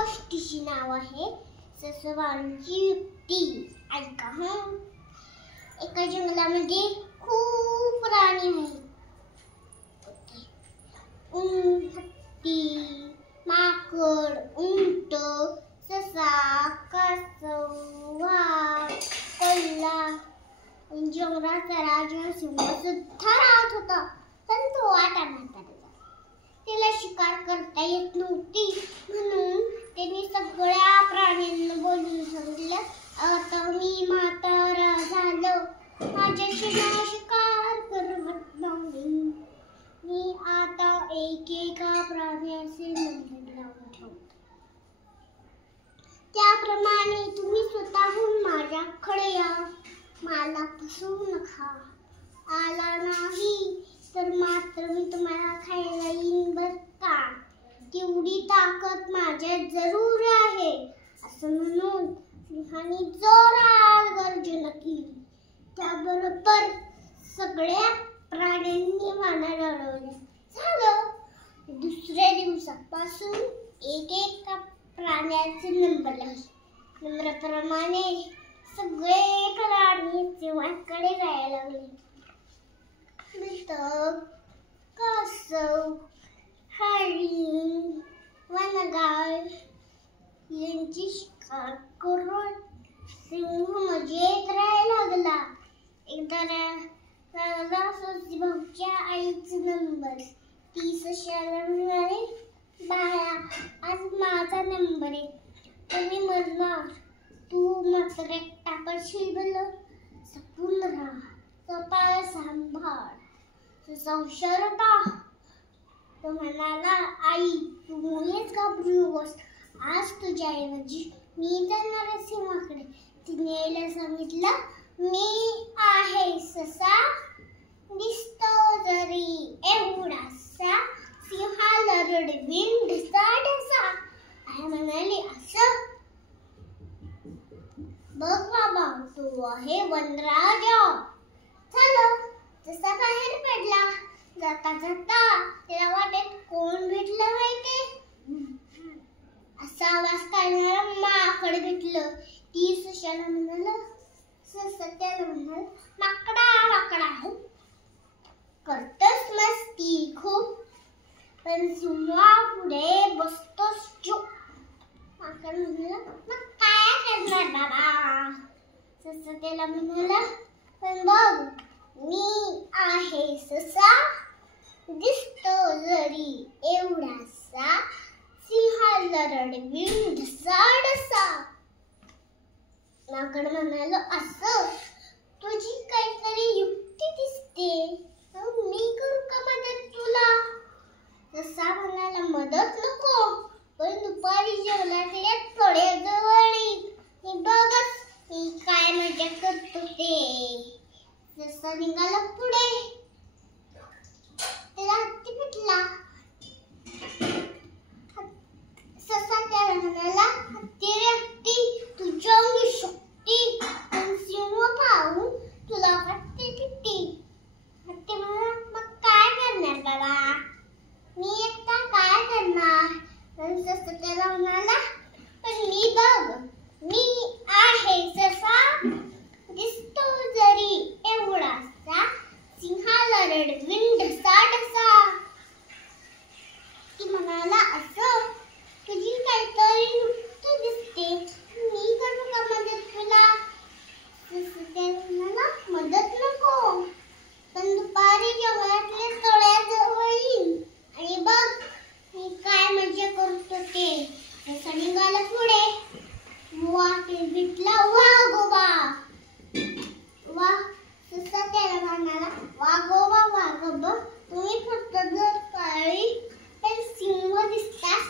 गोष्टीचे नाव आहे ससवांची युक्ती. ऐका हं. एका जंगलामध्ये खूप प्राणी आहेत. हत्ती, माकड, उंट, ससा, कासव, वाघ, कोल्हा. जंगलाचा राजा सिंह सुद्धा राहत होता, पण तो आता म्हातारा झाला. त्याला शिकार करता येत नव्हती, म्हणून त्यांनी सगळ्या प्राण्यांना बोलून सांगितलं, आता मी म्हातारा झालो, माझ्याशी शिकार करत नाही. मी आता एकेका प्राण्याचे नंबर लावून ठेवतो. त्याप्रमाणे तुम्ही स्वतःहून माझ्याकडे या. मला फसवू नका. आला नाही तर मात्र मी तुम्हाला खायला येईन बरं का. तेवढी ताकद माझ्यात जरूर आहे. असं म्हणून सिंहाने जोरात गर्जना केली. त्याबरोबर सगळ्या प्राण्यांनी वानर अडवले. झालं. दुसऱ्या दिवसापासून एकेका प्राण्याचे नंबर लागले. नंबराप्रमाणे सगळे प्राणी सिंहाकडे जायला लागले. बदक, कासव, हरिण, वनगाय यांची शिकार करून सिंह मजेत राहायला लागला. एकदा लागला सजीभाऊच्या आईचा नंबर. ती सशाला म्हणाली, बाळा, आज माझा नंबर आहे. तुम्ही मरणार. तू मात्र एकटा पडशील भलं. जपून राहा. स्वतःला सांभाळ. संशय होता. तो म्हणाला, आई, तू मुळीच घाबरू नकोस. आज तुझ्याऐवजी मी जाणार आहे सिंहाकडे. तिने यायला सांगितलं, मी आहे ससा, दिसतो जरी एवढासा, सिंहाला रडवीन ढसाढसा. आई म्हणाली, असं? बघ बाबा, तू आहे वनराजा. झालं. जसा बाहेर पडला. जाता जाता त्याला वाटेत कोण भेटलं माहिती? असा आवाज काढणारं माकड भेटलं. ती सशाला म्हणाल, ससा त्याला म्हणाल, माकडा माकडा हो, करतोस मस्ती खूप, पण सिंहापुढे बसतोस चूप. माकड म्हणाल, मग काय करणार बाबा? ससा त्याला म्हणाला, पण बघ, मी आहे ससा, दिसतो जरी एवढासा, सिंहाला रडवीन ढसाढसा. माकड म्हणाल, असं? तुझी काहीतरी युक्ती दिसते. मी करू का मदत तुला? ससा म्हणाला, मदत नको, पण दुपारी जेवणाकडे थोड्या जवळ ये. बघच मी काय मजा करतो ते. ससा निघाला पुढे. त्याला हत्ती भेटला. ससा त्याला म्हणाला, हत्ती रे हत्ती, तुझ्या अंगी शक्ती, पण सिंह पाहून तुला वाटते भीती. हत्ती म्हणाला, मग काय करणार बाबा? मी एकटा काय करणार? ससा त्याला म्हणाला, पण मी बघ, मी आहे ससा, दिसतो जरी एवढासा, सिंहाला रडवीन ढसाढसा. ती म्हणाला, असं? तुझी काहीतरी युक्ती दिसते. मी करू का मदत तुला? म्हणाला, मदत नको, पण दुपारी जेवणातले तळ्याजवळ येईन आणि बघ मी काय मजा करतो ते. ससा निघाला पुढे. भेटला वाघोबा. ससा त्याला म्हणाला, वाघोबा वाघोबा, तुम्ही फक्त जर काळी सिंह दिसतास,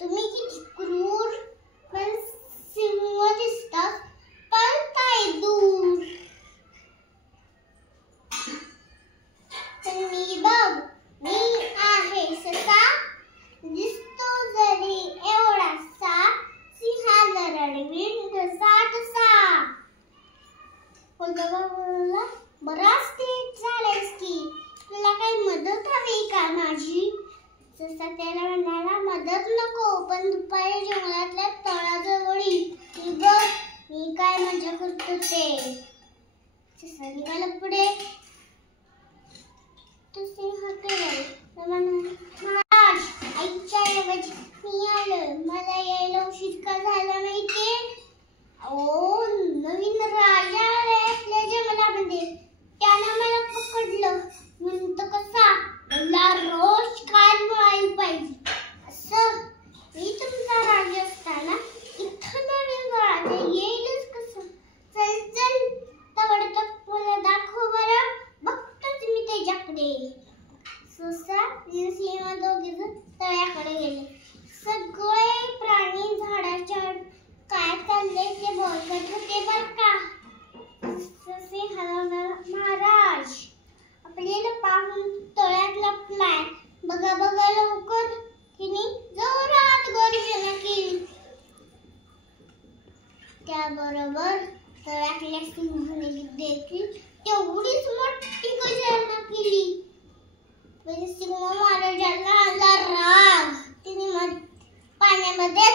तुम्ही किती क्रूर पण सिंह दिसतात पण काय दूर. पण मी बघ मी आहे ससा दिसतो जरी एवढासा सिंहाला रडवीन घसा घसा. बोला बराच तेज झालेस की तुला काही मदत हवी का माझी. ससा त्याला म्हणाला मदत नको पण दुपारी जंगलातल्या तळाजवळ बघ मी काय मजा करतो ते. ससा निघाला पुढे. तो सिंह महाराज आईच्या ऐवजी मी आलो मला यायला उशीर का झाला माहितीये. ओ नवीन राजा आलाय आपल्या जंगलामध्ये त्यानं मला पकडलं म्हणतो कसा मला रोज कान मिळाली पाहिजे असं. मी तुमचा राजा असताना इथं नवीन राजा येईलच कसं. चल चल ताबडतोब मला दाखव बरं बघतोच मी त्याच्याकडे. ससा आणि सिंह दोघेजण तळ्याकडे गेले. सगळे प्राणी झाडाच्या काय चाललंय ते बघत होते बर का. सिंहाला महाराज आपल्याला पाहून तळ्यात लपलाय बघा बघा लवकर. तिने जोरात गर्जना केली. त्याबरोबर तळ्यातल्या सिंहाने देखील तेवढीच मोठी गर्जना केली. सिंह महाराजांना आला राग. तिने पाण्यामध्ये